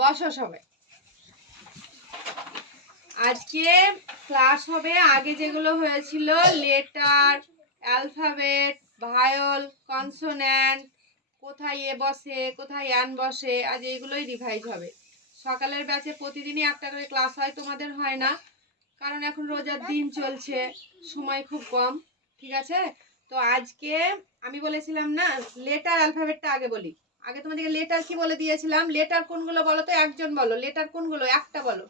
বসো সবাই। আজকে ক্লাস হবে, আগে যেগুলো হয়েছিল লেটার অ্যালফাবেট ভায়োল কনসোন্যান্ট কোথায় এ বসে, কোথায় অ্যান বসে, আজ এগুলোই রিভাইজ হবে। সকালের ব্যাচে প্রতিদিনই একটা করে ক্লাস হয়, তোমাদের হয় না। কারণ এখন রোজার দিন চলছে, সময় খুব কম, ঠিক আছে? তো আজকে আমি বলেছিলাম না লেটার অ্যালফাবেটটা আগে বলি। আগে তোমাদেরকে লেটার কি বলে দিয়েছিলাম? লেটার কোনগুলো বলো তো একজন বলো। লেটার কোনগুলো? একটা বলো।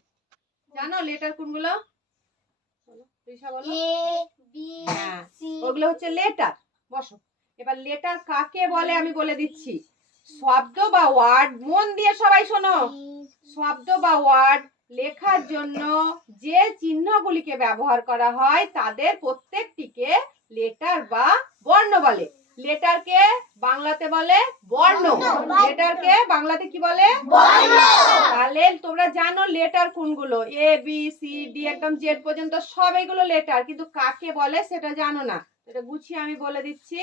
জানো লেটার কোনগুলো? হ্যাঁ। ওগুলো হচ্ছে লেটার বসো। এবার লেটার কাকে বলে আমি বলে দিচ্ছি। শব্দ বা ওয়ার্ড মন দিয়ে সবাই শোনো। শব্দ বা ওয়ার্ড লেখার জন্য যে চিহ্নগুলিকে ব্যবহার করা হয় তাদের প্রত্যেকটিকে লেটার বা বর্ণ বলে। লেটারকে বাংলাতে বলে বর্ণ। লেটারকে বাংলাতে কি বলে? তাহলে তোমরা জানো লেটার কোনগুলো? এ বি সি ডি একদম জেড পর্যন্ত সব এগুলো লেটার। কিন্তু কাকে বলে সেটা জানো না। এটা গুছিয়ে আমি বলে দিচ্ছি।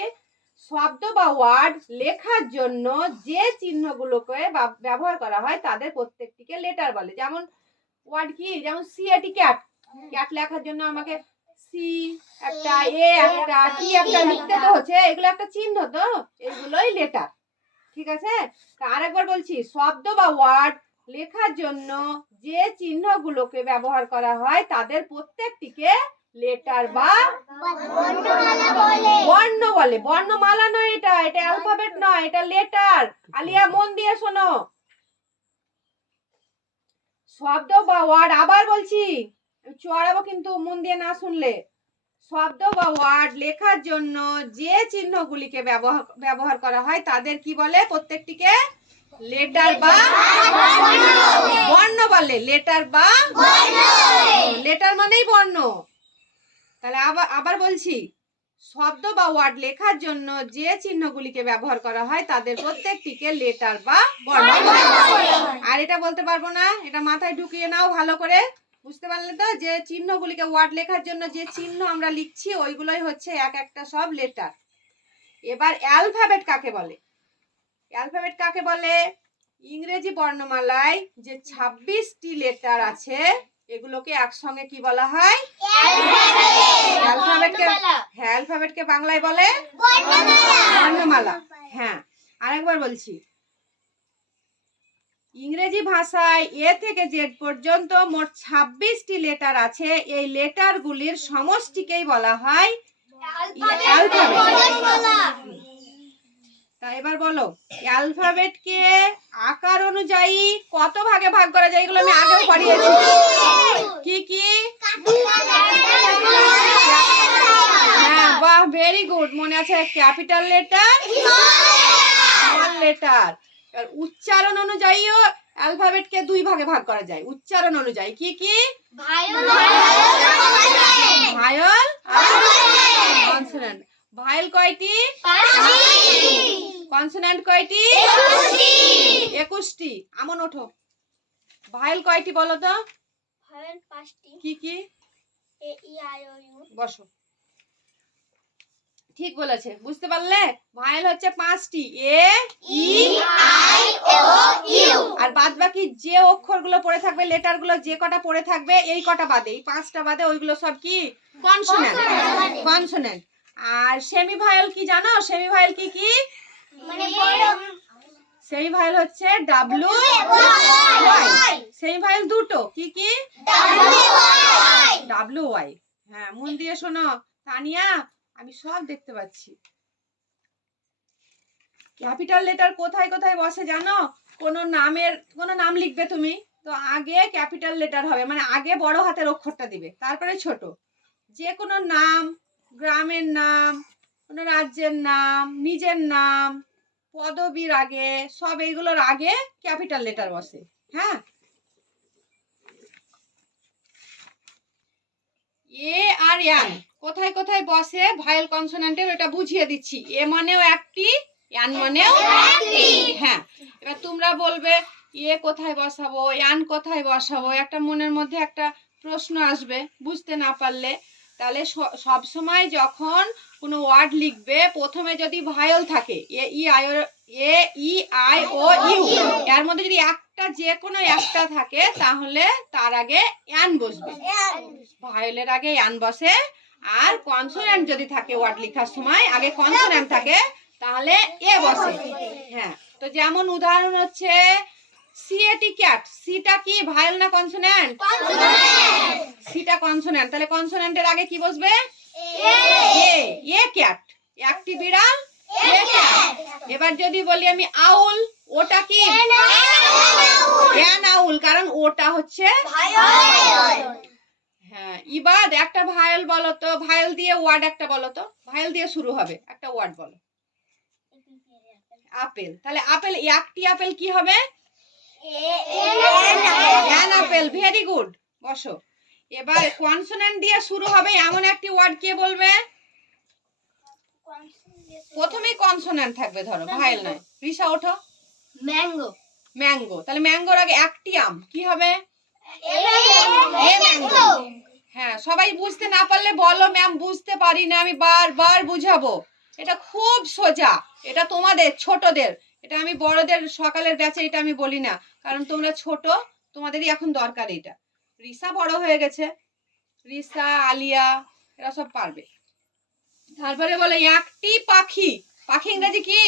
শব্দ বা ওয়ার্ড লেখার জন্য যে চিহ্নগুলোকে ব্যবহার করা হয় তাদের প্রত্যেকটিকে লেটার বলে। যেমন ওয়ার্ড কি? যেমন সি এটি ক্যাট ক্যাট লেখার জন্য আমাকে সি একটা এ একটা টি একটা লিখতে তো হচ্ছে এগুলো একটা চিহ্ন তো এগুলোই লেটার ঠিক আছে? আরেকবার বলছি শব্দ বা ওয়ার্ড লেখার জন্য যে চিহ্নগুলোকে ব্যবহার করা হয় তাদের প্রত্যেকটিকে লেটার বা বর্ণ বলে। বর্ণমালা নয় এটা এটা অ্যালফাবেট নয় এটা লেটার আলিয়া মন দিয়ে শোনো। শব্দ বা ওয়ার্ড আবার বলছি চড়াবো কিন্তু মন দিয়ে না শুনলে। শব্দ বা ওয়ার্ড লেখার জন্য যে চিহ্নগুলিকে ব্যবহার ব্যবহার করা হয়, তাদের কি বলে? প্রত্যেকটিকে লেটার বা বর্ণ বলে। লেটার বা লেটার মানেই বর্ণ। তাহলে আবার আবার বলছি, শব্দ বা ওয়ার্ড লেখার জন্য যে চিহ্নগুলিকে ব্যবহার করা হয়, তাদের প্রত্যেকটিকে লেটার বা বর্ণ আর এটা বলতে পারব না, এটা মাথায় ঢুকিয়ে নাও ভালো করে। বুঝতে পারলে তো? যে চিহ্নগুলিকে ওয়ার্ড লেখার জন্য যে চিহ্ন আমরা লিখছি ওইগুলোই হচ্ছে এক একটা সব লেটার এবার অ্যালফাবেট কাকে বলে? অ্যালফাবেট কাকে বলে? ইংরেজি বর্ণমালায় যে ছাব্বিশটি লেটার আছে এগুলোকে একসঙ্গে কি বলা হয়? অ্যালফাবেটকে হ্যাঁ অ্যালফাবেটকে বাংলায় বলে? বর্ণমালা। হ্যাঁ। আরেকবার বলছি। ইংরেজি ভাষায় এ থেকে জেড পর্যন্ত মোট ছাব্বিশটি লেটার আছে। এই লেটারগুলির সমষ্টিকেই বলা হয় তা এবার বলো অ্যালফাবেটকে আকার অনুযায়ী কত ভাগে ভাগ করা যায়? এগুলো আমি আগেও পড়িয়েছি। কি কি? হ্যাঁ বাহ ভেরি গুড মনে আছে? Capital letter small letter. উচ্চারণ অনুযায়ীও অ্যালফাবেটকে দুই ভাগে ভাগ করা যায়। উচ্চারণ অনুযায়ী কি কি? ভায়ল কনসোনেন্ট। ভায়ল কয়টি? কনসোনেন্ট কয়টি? একুশটি। আমন ওঠো। ভায়ল কয়টি বলো তো? কি কি? বসো। ঠিক বলেছে বুঝতে পারলে? ভায়েল হচ্ছে পাঁচটি এ ই আই ও ইউ। আর বাদ বাকি যে অক্ষরগুলো পড়ে থাকবে লেটারগুলো যে কটা পড়ে থাকবে এই কটা বাদে। এই পাঁচটা বাদে ওইগুলো সব কি? কনসোনেন্ট কনসোনেন্ট আর সেমি ভায়েল কি জানো? সেমি ভায়েল কি? কি সেমি ভায়েল হচ্ছে ডাব্লু সেমি ভায়েল দুটো কি কি? ডাব্লু ওয়াই হ্যাঁ মন দিয়ে শোনো। তানিয়া আমি সব দেখতে পাচ্ছি। ক্যাপিটাল লেটার কোথায় কোথায় বসে জানো? কোনো নামের, কোনো নাম লিখবে তুমি, তো আগে ক্যাপিটাল লেটার হবে মানে আগে বড় হাতের অক্ষরটা দিবে, তারপরে ছোট। যে কোনো নাম, গ্রামের নাম, কোনো রাজ্যের নাম, নিজের নাম, পদবীর আগে, সব এইগুলোর আগে ক্যাপিটাল লেটার বসে হ্যাঁ? এ আর ইয়ান কোথায় কোথায় বসে ভায়েল কনসোনেন্টের ওটা বুঝিয়ে দিচ্ছি। এ মানেও একটি ইয়ান মানেও হ্যাঁ এবার তোমরা বলবে এ কোথায় বসাবো ইয়ান কোথায় বসাবো? একটা মনের মধ্যে একটা প্রশ্ন আসবে বুঝতে না পারলে। তাহলে সব সময় যখন কোনো ওয়ার্ড লিখবে প্রথমে যদি ভায়ল থাকে A E I O A E I O U এর মধ্যে যদি একটা যে কোনো একটা থাকে তাহলে তার আগে অ্যান বসবে। ভায়োলের আগে অ্যান বসে আর কনসোনেন্ট যদি থাকে ওয়ার্ড লেখার সময় আগে কনসোনেন্ট থাকে তাহলে এ বসে। হ্যাঁ তো যেমন উদাহরণ হচ্ছে সিএটি ক্যাট সিটা কি ভায়োল না কনসোনেন্ট সিটা কনসোনেন্ট তাহলে কনসোনেন্টের আগে কি বসবে? এ এ ক্যাট একটি বিড়াল এ ক্যাট এবার যদি বলি আমি আউল ওটা কি? অ্যান আউল কারণ ওটা হচ্ছে হ্যাঁ ইবাদ একটা ভায়োল বলো তো ভায়োল দিয়ে ওয়ার্ড একটা বলো তো ভায়োল দিয়ে শুরু হবে একটা ওয়ার্ড বলো। আপেল তাহলে আপেল একটি আপেল কি হবে? An apple. ভেরি গুড বসো। এবার কনসোনেন্ট দিয়ে শুরু হবে এমন একটি ওয়ার্ড কে বলবে? প্রথমেই কনসোনেন্ট থাকবে ধরো ভাইল নয়। রিসা ওঠো। ম্যাঙ্গো। ম্যাঙ্গো তাহলে ম্যাঙ্গোর আগে একটি আম কি হবে? A mango. হ্যাঁ সবাই বুঝতে না পারলে বলো ম্যাম বুঝতে পারি না আমি বারবার বুঝাবো। এটা খুব সোজা এটা তোমাদের ছোটদের। এটা আমি বড়দের সকালের ব্যাচে এটা আমি বলি না কারণ তোমরা ছোট তোমাদেরই এখন দরকার এটা। রিসা বড় হয়ে গেছে রিসা আলিয়া এরা সব পারবে। তারপরে বলে একটি পাখি পাখি ইংরেজি কি?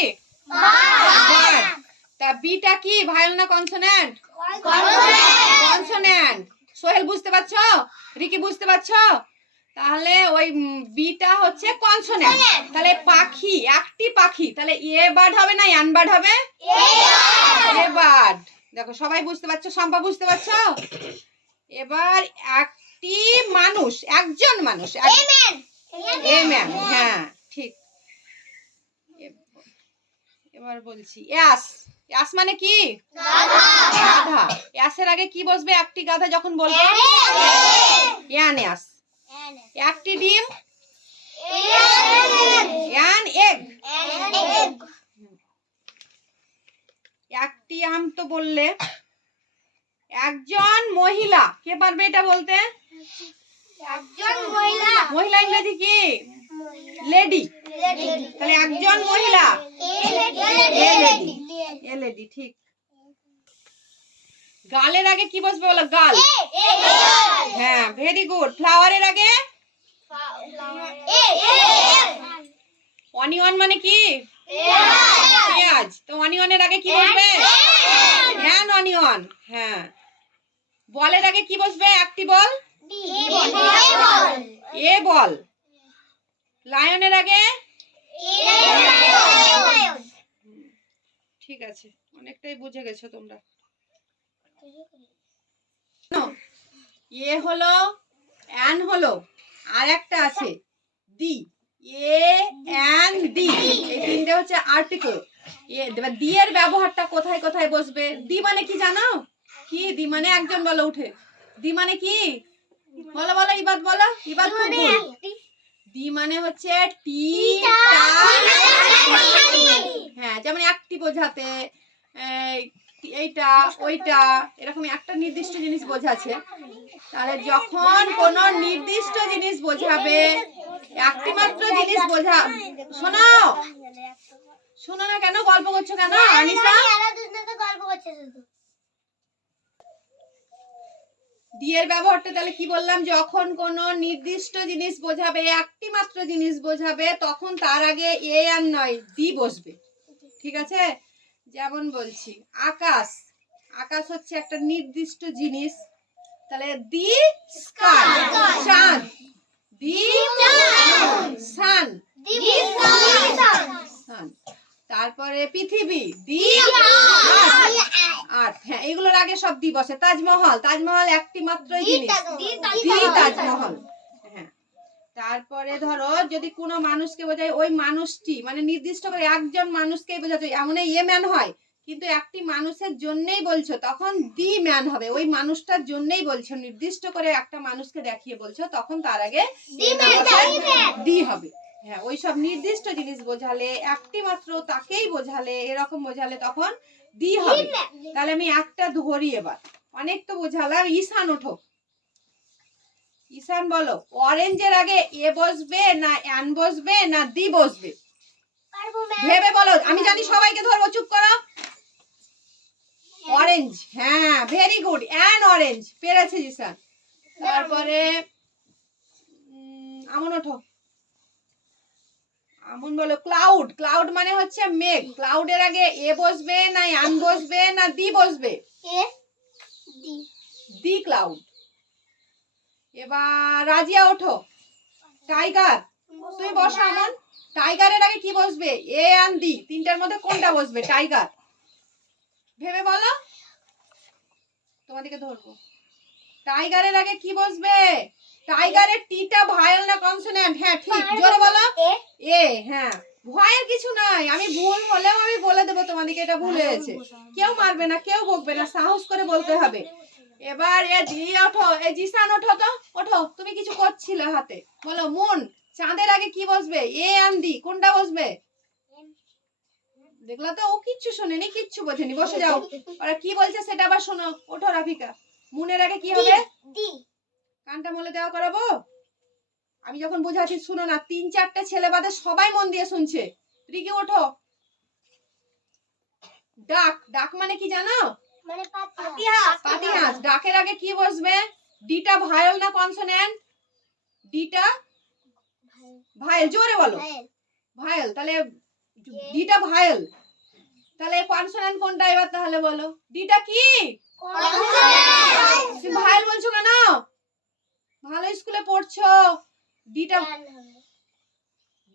তা বিটা কি? ভায়োল না কনসোনেন্ট কনসোনেন্ট সোহেল বুঝতে পারছ? রিকি বুঝতে পারছ? তাহলে ওই বিটা হচ্ছে কনসোনেন্ট তাহলে পাখি একটি পাখি। তাহলে এ বার্ড হবে না ইয়ান বার্ড হবে? A bird. দেখো সবাই বুঝতে পারছ? সম্পা বুঝতে পারছ? এবার একটি মানুষ একজন মানুষ এ ম্যান হ্যাঁ ঠিক। এবার বলছি ইয়াস। ইয়াস মানে কি? গাধা। ইয়াসের আগে কি বসবে? একটি গাধা যখন বলব? An, yes. একটি ডিম? An, egg. একটি আম তো বললে, একজন মহিলা, কে পারবে এটা বলতে? মহিলা। ইংরেজি কি? লেডি তাহলে একজন মহিলা। এ লেডি ঠিক। গালের আগে কি বসবে বলো? গাল। হ্যাঁ ভেরি গুড ফ্লাওয়ারের আগে? অনিয়ন মানে কি? পেঁয়াজ তো অনিয়নের আগে কি বসবে? হ্যাঁ অনিয়ন হ্যাঁ। বলের আগে কি বসবে? একটি বল। এ বল। লায়নের আগে? ঠিক আছে, অনেকটাই বুঝে গেছো তোমরা। এ হলো, অ্যান হলো, আর একটা আছে, দি। এ, অ্যান, দি। এই তিনটে হচ্ছে আর্টিকেল। দি এর ব্যবহারটা কোথায় কোথায় বসবে? দি মানে কি জানো? কি? দি মানে একজন বলো উঠে। দি মানে কি? বলো বলো ইবাদ বলো ইবাদ ভুল। দি মানে হচ্ছে টি হ্যাঁ যেমন একটি বোঝাতে এইটা ওইটা এরকম একটা নির্দিষ্ট জিনিস বোঝাচ্ছে। তাহলে যখন কোন নির্দিষ্ট জিনিস বোঝাবে একটি মাত্র জিনিস বোঝা শোনাও। শোনো না কেন গল্প করছ কেন আনিসা? গল্প করছে শুধু। দিয়ের ব্যবহারটা তাহলে কি বললাম? যখন কোন নির্দিষ্ট জিনিস বোঝাবে একটি মাত্র জিনিস বোঝাবে তখন তার আগে এ আর নয় দি বসবে। ঠিক আছে? যেমন বলছি আকাশ। আকাশ হচ্ছে একটা নির্দিষ্ট জিনিস। তাহলে দি স্কাই চাঁদ দি সান সান তারপরে পৃথিবী দি আর্থ হ্যাঁ এগুলোর আগে সব দি বসে তাজমহল। তাজমহল একটি মাত্রই জিনিস। দি তাজমহল। হ্যাঁ। তারপরে ধরো যদি কোনো মানুষকে বোঝায় ওই মানুষটি মানে নির্দিষ্ট করে একজন মানুষকে বোঝাচ্ছে এমন এ ম্যান হয় কিন্তু একটি মানুষের জন্যই বলছো তখন দি ম্যান হবে। ওই মানুষটার জন্যই বলছো নির্দিষ্ট করে একটা মানুষকে দেখিয়ে বলছো তখন তার আগে দি হবে। হ্যাঁ ওই সব নির্দিষ্ট জিনিস বোঝালে একটি মাত্র তাকেই বোঝালে এরকম বোঝালে তখন দি হবে। তাহলে আমি একটা ধরি এবার। অনেক তো বোঝালাম। ঈশান ওঠো। ঈশান বলো অরেঞ্জের আগে এ বসবে না অ্যান বসবে না দি বসবে? ভেবে বলো আমি জানি সবাইকে ধরবো চুপ করো। অরেঞ্জ হ্যাঁ ভেরি গুড অ্যান অরেঞ্জ পেরেছে জিসান তারপরে উম, আমন ওঠো। আমন বলো ক্লাউড ক্লাউড মানে হচ্ছে মেঘ। ক্লাউডের আগে এ বসবে না আন বসবে না দি বসবে? এ ডি দি ক্লাউড এবার রাজিয়া ওঠো। টাইগার তুমি বসো আমন টাইগারের আগে কি বসবে? এ আন দি। তিনটার মধ্যে কোনটা বসবে? টাইগার ভেবে বলো। তোমাদেরকে ধরবো। টাইগারের আগে কি বসবে? টাইগারের টিটা ভায়াল না কনসোনেন্ট হ্যাঁ ঠিক। জোরে বলো। এ হ্যাঁ। ভয়ের কিছু নাই। আমি ভুল হলেও আমি বলে দেবো তোমাদেরকে এটা ভুল হয়েছে। কেউ মারবে না কেউ বকবে না সাহস করে বলতে হবে। এবার এ জি ওঠো। এ জিসান ওঠো তো ওঠো। তুমি কিছু করছিলে হাতে। বলো মন চাঁদের আগে কি বসবে? এ আন্দি কোনটা বসবে? দেখলা তো ও কিচ্ছু শোনেনি কিচ্ছু বোঝেনি। বসে যাও। ওরা কি বলছে সেটা আবার শোনো ওঠো রাফিকা মুনের আগে কি হবে? ডি কানটা মলে দেওয়া করাবো? আমি যখন বোঝাচ্ছি শুনো না তিন চারটে ছেলে বাদে সবাই মন দিয়ে শুনছে। রিকি ওঠো। ডাক ডাক মানে কি জানো? মানে পাতিহাস। ডাকের আগে কি বসবে? ডিটা ভায়োল না কনসোনেন্ট? ডিটা ভায়েল। জোরে বলো। ভায়েল। তাহলে ডিটা ভায়েল। তাহলে কনসোনেন্ট কোনটা এবার তাহলে বলো? ডিটা কি? ভায়েল বলছো কেন? ভালো স্কুলে পড়ছো? ডিটা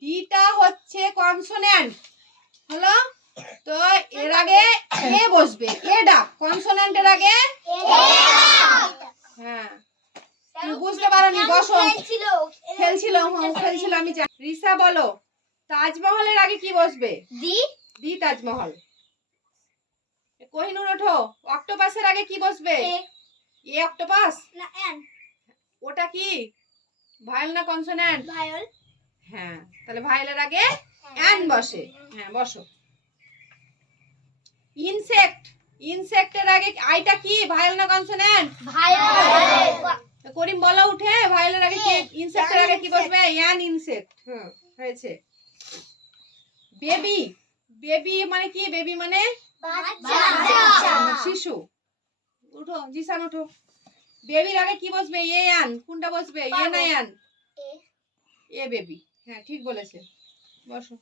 ডিটা হচ্ছে কনসোনেন্ট হলো? তো এর আগে এ বসবে। এ ডাক কনসোনেন্টের আগে হ্যাঁ। তুমি বুঝতে পারোনি বসো। খেলছিল? হ্যাঁ খেলছিল আমি জানি। রিসা বলো। তাজমহলের আগে কি বসবে? ডি দি তাজমহল। কোহিনুর ওঠো। অক্টোপাসের আগে কি বসবে? এ। অক্টোপাস? না এন ওটা কি? ভায়োল না কনসোনেন্ট? ভায়োল। হ্যাঁ তাহলে ভায়োলের আগে অ্যান বসে। হ্যাঁ বসো। ইনসেক্ট ইনসেক্টের আগে আইটা কি? ভায়োল না কনসোনেন্ট? ভায়োল। করিম বলো উঠে। ভায়োলের আগে কি ইনসেক্টের আগে কি বসবে? An insect. হ্যাঁ হয়েছে। বেবি বেবি মানে কি? বেবি মানে? বাচ্চা। শিশু। উঠো জিসান উঠো। বেবির আগে কি বসবে? এ আন কোনটা বসবে? এ না আন? এ। বেবি। হ্যাঁ ঠিক বলেছে। বসো।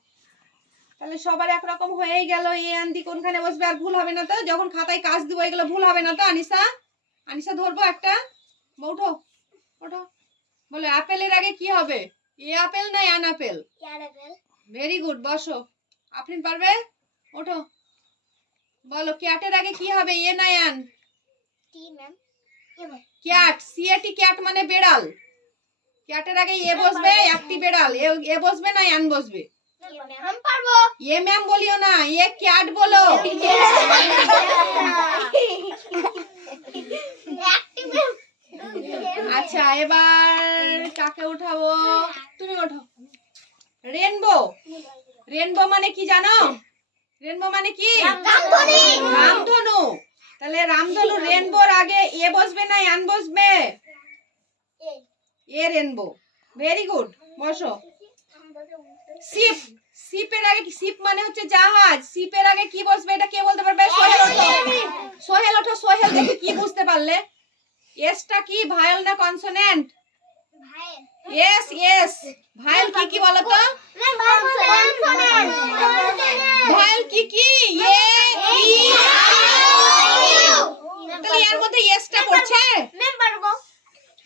তাহলে সবার একরকম হয়েই গেল এ আন্দি কোনখানে বসবে আর ভুল হবে না তো? যখন খাতায় কাজ দিব এগুলো ভুল হবে না তো আনিসা? আনিসা ধরবো একটা। বা উঠো ওঠো বলো আপেলের আগে কি হবে? এ আপেল না অ্যান আপেল? ভেরি গুড বসো। আপনি পারবে? ওঠো। বলো ক্যাটের আগে কি হবে? এ না অ্যান? ক্যাট সিএটি ক্যাট মানে বেড়াল। ক্যাটের আগে এ বসবে একটি বেড়াল। এ বসবে না এন বসবে। এ ম্যাম বলিও না এ ক্যাট বলো। আচ্ছা এবার কাকে উঠাবো? তুমি ওঠো। রেনবো। রেনবো মানে কি জানো? রেনবো মানে কি? রামধনু। তাহলে রামধনু রেনবোর আগে এ বসবে না, এন বসবে? এ রেনবো ভেরি গুড বসো। শিপ শিপের আগে শিপ মানে হচ্ছে জাহাজ। শিপের আগে কি বসবে এটা কে বলতে পারবে? সোহেল ওঠো। সোহেল ওঠো, সোহেল দেখি কি বুঝতে পারলে? এসটা কি? ভায়োল না কনসোনেন্ট এস এস ভায়োল কি কি বলো তো ভায়োল কি কি এ ই তাহলে এর মধ্যে এসটা পড়ছে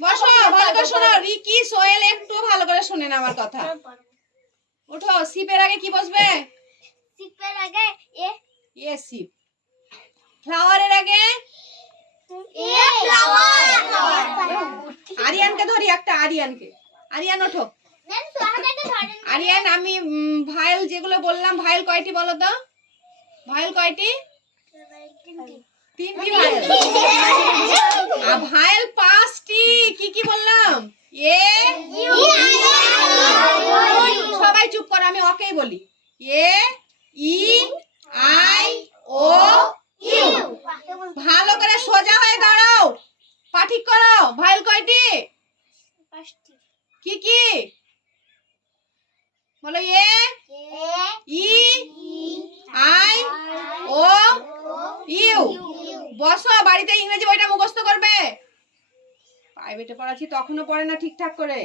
বসো ভালো করে শোনো রিকি সোহেল একটু ভালো করে শোনেন আমার কথা ওঠো শিপের আগে কি বসবে এ শিপ ফ্লাওয়ারের আগে আরিয়ানকে ধরি একটা আরিয়ানকে আরিয়ান ওঠো আরিয়ান আমি ভাইল যেগুলো বললাম ভাইল কয়টি বলো তো ভাইল কয়টি তিনটি ভাইল আর ভাইল পাঁচটি কি কি বললাম এ সবাই চুপ করো আমি ওকেই বলি এ ই আই ও ইউ ভালো করে সোজা হয়ে দাঁড়াও পাঠিক করো ভাইল কয়টি কি কি? বলো এ, ই, আই, ও, ইউ। বসো, বাড়িতে ইংরেজি বইটা মুখস্থ করবে। প্রাইভেটে পড়াচ্ছি, তখনও পড়ে না ঠিকঠাক করে।